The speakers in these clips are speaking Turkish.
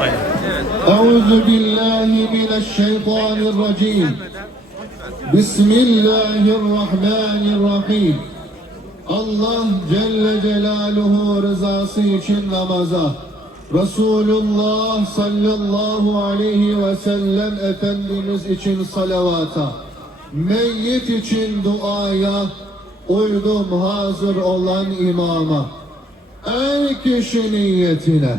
Aynen. Euzu billahi mineşşeytanirracim. Bismillahirrahmanirrahim. Allah Celle Celaluhu rızası için namaza, Resulullah sallallahu aleyhi ve sellem Efendimiz için salavata, meyyit için duaya, uydum hazır olan imama, her kişi niyetine.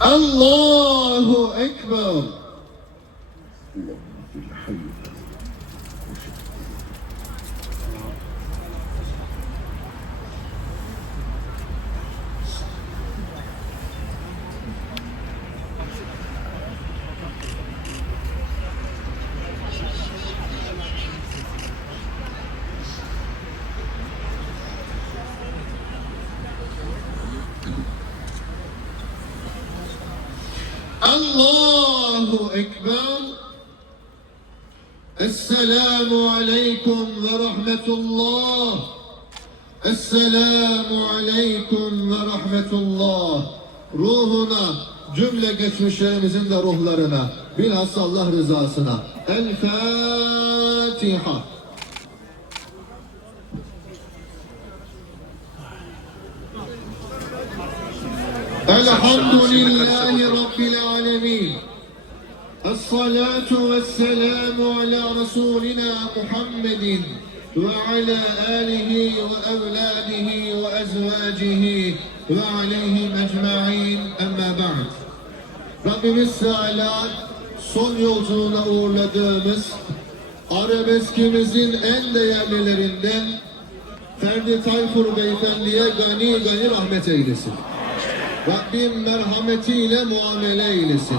Allahu Ekber Allahu Ekber. Esselamu Aleyküm ve Rahmetullah. Esselamu Aleyküm ve Rahmetullah. Ruhuna, cümle geçmişlerimizin de ruhlarına, bilhassa Allah rızasına. El Fatiha. Elhamdülillahi Rabbil Alemin. الصلاة والسلام على رسولنا محمد وعلى آله وأولاده وأزواجه وعليهم أجمعين أما بعد Rabbimiz Teala son yolculuğuna uğurladığımız arabeskimizin en değerlilerinden Ferdi Tayfur Beyefendi'ye gani gani rahmet eylesin. Rabbim merhametiyle muamele eylesin.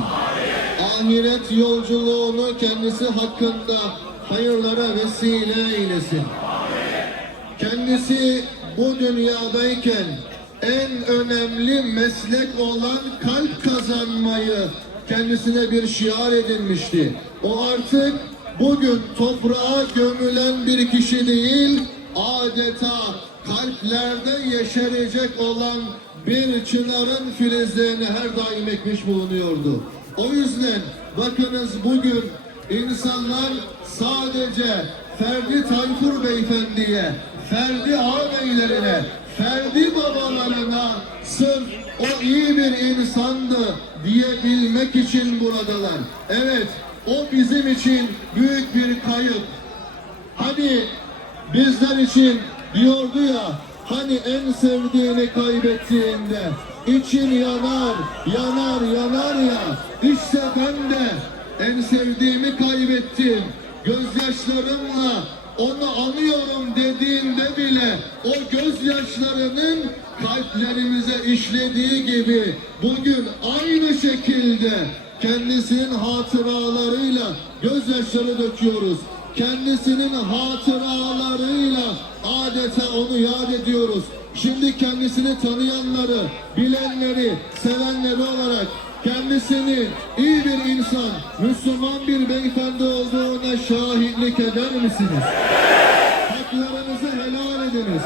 Ahiret yolculuğunu kendisi hakkında hayırlara vesile eylesin. Kendisi bu dünyadayken en önemli meslek olan kalp kazanmayı kendisine bir şiar edinmişti. O artık bugün toprağa gömülen bir kişi değil, adeta kalplerde yeşerecek olan bir çınarın filizlerini her daim ekmiş bulunuyordu. O yüzden bakınız bugün insanlar sadece Ferdi Tayfur Beyefendi'ye, Ferdi ağabeylerine, Ferdi babalarına sırf o iyi bir insandı diyebilmek için buradalar. Evet, o bizim için büyük bir kayıp. Hani bizler için diyordu ya hani en sevdiğini kaybettiğinde için yanar yanar yanar ya işte ben de en sevdiğimi kaybettim gözyaşlarımla onu anıyorum dediğinde bile o gözyaşlarının kalplerimize işlediği gibi bugün aynı şekilde kendisinin hatıralarıyla gözyaşları döküyoruz. Kendisinin hatıralarıyla adeta onu yad ediyoruz. Şimdi kendisini tanıyanları, bilenleri, sevenleri olarak kendisini iyi bir insan, Müslüman bir beyefendi olduğuna şahitlik eder misiniz? Haklarınızı helal ediniz.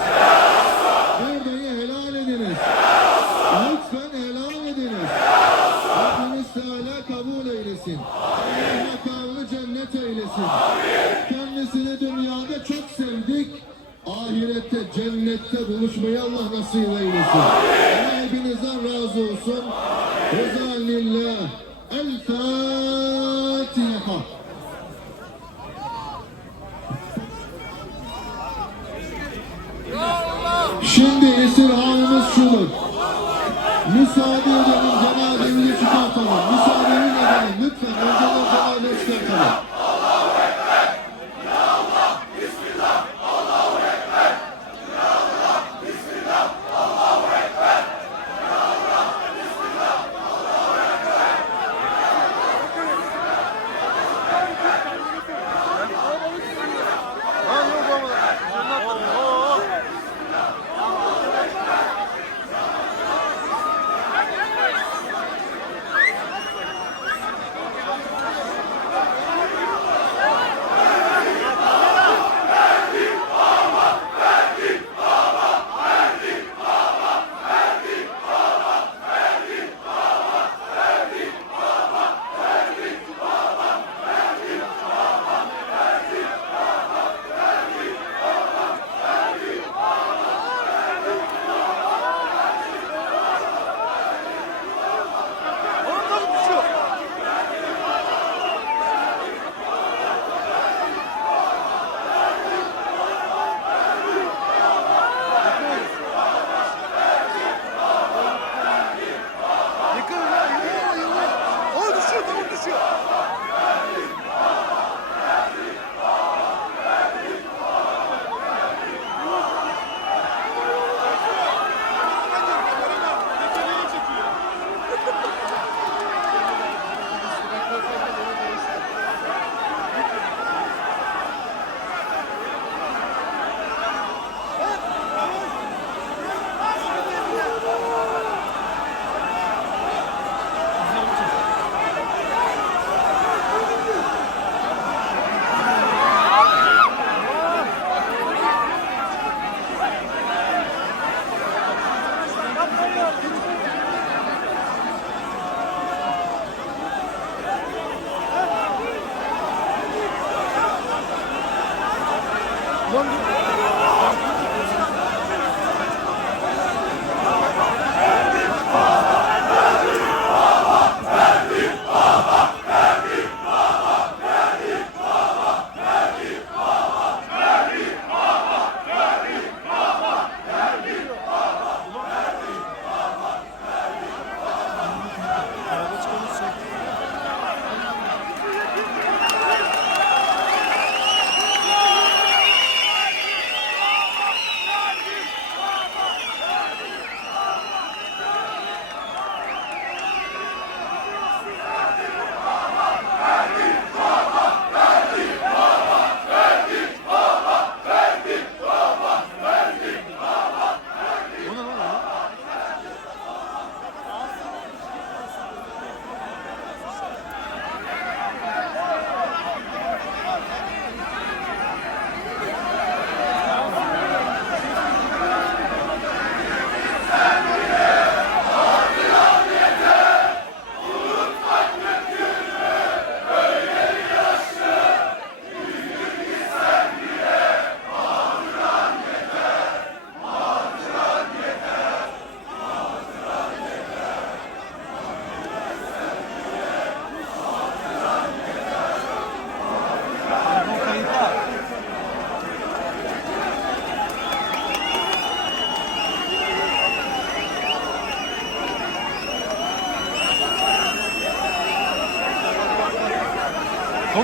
Buradayı helal ediniz. Lütfen helal ediniz. Rabbimiz Teala kabul eylesin. Makamını cennet eylesin. Kendisini sevdik. Ahirette, cennette buluşmayı Allah nasip eylesin. Allah hepinizden razı olsun. Rıza lillah. El Fatiha. Şimdi istirhamımız şudur. Müsaade edelim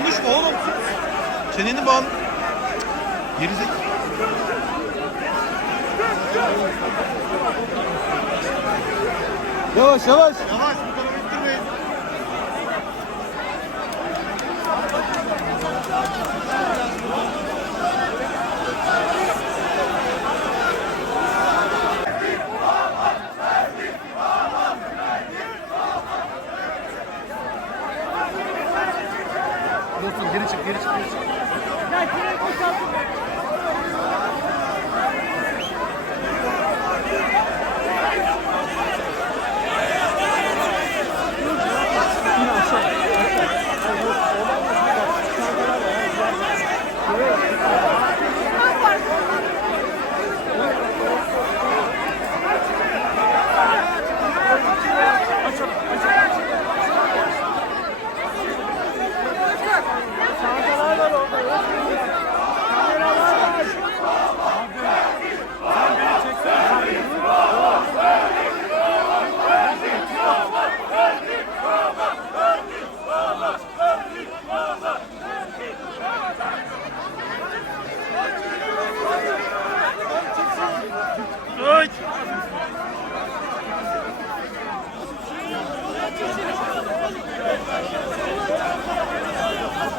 Konuşma oğlum. Çeneni bağlı. Gerizek. Yavaş yavaş. Yavaş geri çık geri çık geri çık. Ay. Bir şey olmaz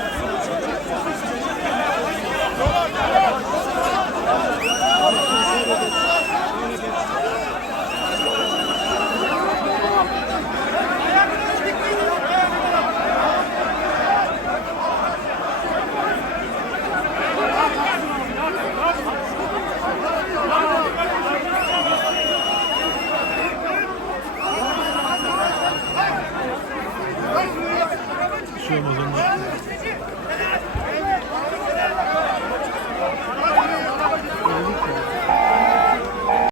onlar.